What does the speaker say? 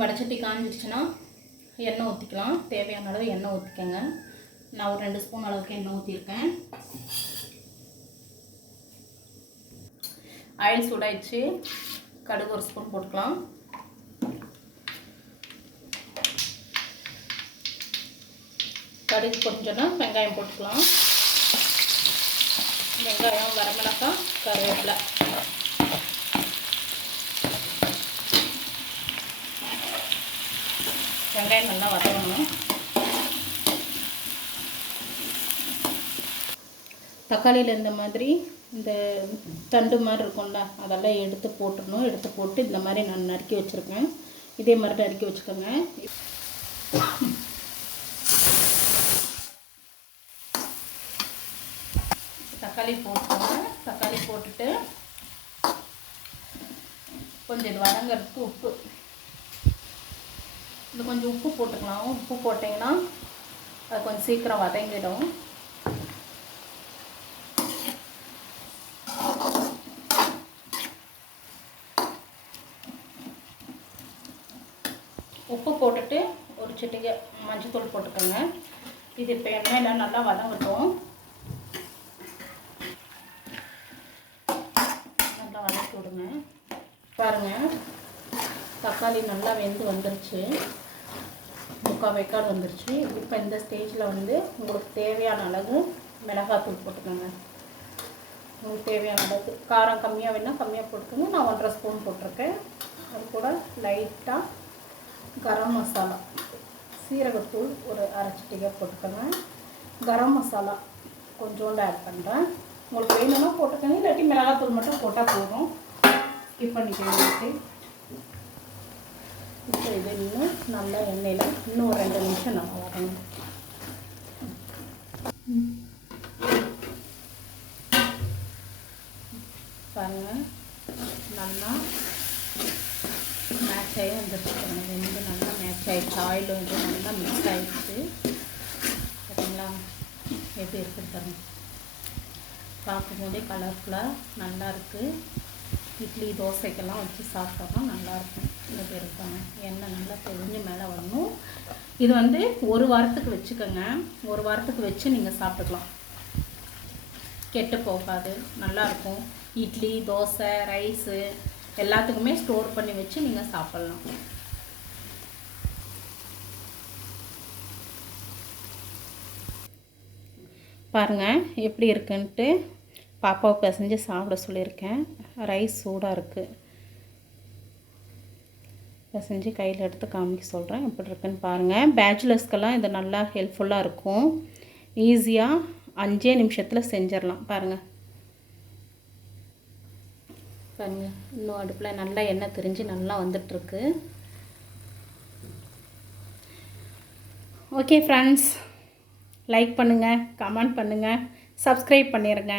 வடச்சட்டி காஞ்சிடுச்சுன்னா எண்ணெய் ஊற்றிக்கலாம் தேவையான அளவு எண்ணெய் ஊற்றிக்கங்க நான் ஒரு ரெண்டு ஸ்பூன் அளவுக்கு எண்ணெய் ஊற்றிருக்கேன் ஆயில் சூடாயிடுச்சு. கடுகு ஒரு ஸ்பூன் போட்டுக்கலாம். கடுகு பொரிஞ்சோன்னா வெங்காயம் போட்டுக்கலாம். வெங்காயம் வரமிளகாய் கருவேப்பிலை. வெங்காயம் நல்லா வதங்கணும். தக்காளியில் இந்த மாதிரி இந்த தண்டு மாதிரி இருக்கும்ல அதெல்லாம் எடுத்து போட்டுடணும். எடுத்து போட்டு இந்த மாதிரி நான் நறுக்கி வச்சுருக்கேன். இதே மாதிரி நறுக்கி வச்சுக்கோங்க. தக்காளி போட்டுக்கோங்க. தக்காளி போட்டுட்டு கொஞ்சம் இது வதங்கிறதுக்கு உப்பு. இது கொஞ்சம் உப்பு போட்டுக்கலாம். உப்பு போட்டிங்கன்னா அது கொஞ்சம் சீக்கிரம் வதங்கிடும். உப்பு போட்டுட்டு ஒரு சிட்டிகை மஞ்சத்தூள் போட்டுக்கோங்க. இது இப்போ எண்ணெயில் நல்லா வதங்கட்டும். நல்லா வதக்கி விடுங்க. பாருங்கள் தக்காளி நல்லா வெந்து வந்துருச்சு. முக்கால் வைக்காடு வந்துருச்சு. இப்போ இந்த ஸ்டேஜில் வந்து உங்களுக்கு தேவையான அளவு மிளகாத்தூள் போட்டுக்கோங்க. உங்களுக்கு தேவையான அளவுக்கு காரம் கம்மியாக வேணால் கம்மியாக போட்டுக்கோங்க. நான் ஒன்றரை ஸ்பூன் போட்டிருக்கேன். அது கூட லைட்டாக கரம் மசாலா. சீரகத்தூள் ஒரு அரை சிட்டிகை போட்டுக்கோங்க. கரம் மசாலா கொஞ்சோண்டு ஆட் பண்ணுறேன் உங்களுக்கு வேணும்னா போட்டுக்கோங்க. இல்லாட்டி மிளகாத்தூள் மட்டும் போட்டால் போதும். ஸ்கிப் பண்ணிக்கோங்க. இப்போ இது இன்னும் நல்லா எண்ணெயில் இன்னும் ரெண்டு நிமிஷம் நம்ம வரணும் பாருங்கள் நல்லா மேட்ச் ஆகி வந்துருச்சு. பாருங்கள் வெந்து நல்லா மேட்ச் ஆகிடுச்சு ஆயிலும் வந்து நல்லா மிக்ஸ் ஆகிடுச்சு பார்த்தீங்களா எப்படி இருக்குது பாருங்க. பார்க்கும்போதே கலர்ஃபுல்லாக நல்லா இருக்குது இட்லி தோசைக்கெல்லாம் வச்சு சாப்பிட்டோம்னா நல்லாயிருக்கும். இந்த பேர் எண்ணெய் நல்லா தெரிஞ்சு மேலே வரணும். இது வந்து ஒரு வாரத்துக்கு வச்சுக்கோங்க. ஒரு வாரத்துக்கு வச்சு நீங்கள் சாப்பிட்டுக்கலாம். கெட்டு போகாது. நல்லாயிருக்கும். இட்லி தோசை ரைஸு எல்லாத்துக்குமே ஸ்டோர் பண்ணி வச்சு நீங்கள் சாப்பிட்லாம். பாருங்கள் எப்படி இருக்குன்ட்டு பாப்பாவை பிசைஞ்சு சாப்பிட சொல்லியிருக்கேன். ரைஸ் சூடாக இருக்குது பிசைஞ்சு கையில் எடுத்து காமிக்க சொல்கிறேன் எப்படி இருக்குன்னு பாருங்கள் பேச்சுலர்ஸ்க்கெல்லாம் இது நல்லா ஹெல்ப்ஃபுல்லாக இருக்கும். ஈஸியாக அஞ்சே நிமிஷத்தில் செஞ்சிடலாம். பாருங்கள் பாருங்கள் இன்னும் அடுப்பில் நல்லா எண்ணெய் திரிஞ்சு நல்லா வந்துட்டுருக்கு. ஓகே ஃப்ரெண்ட்ஸ் லைக் பண்ணுங்கள் கமெண்ட் பண்ணுங்கள் சப்ஸ்கிரைப் பண்ணிடுங்க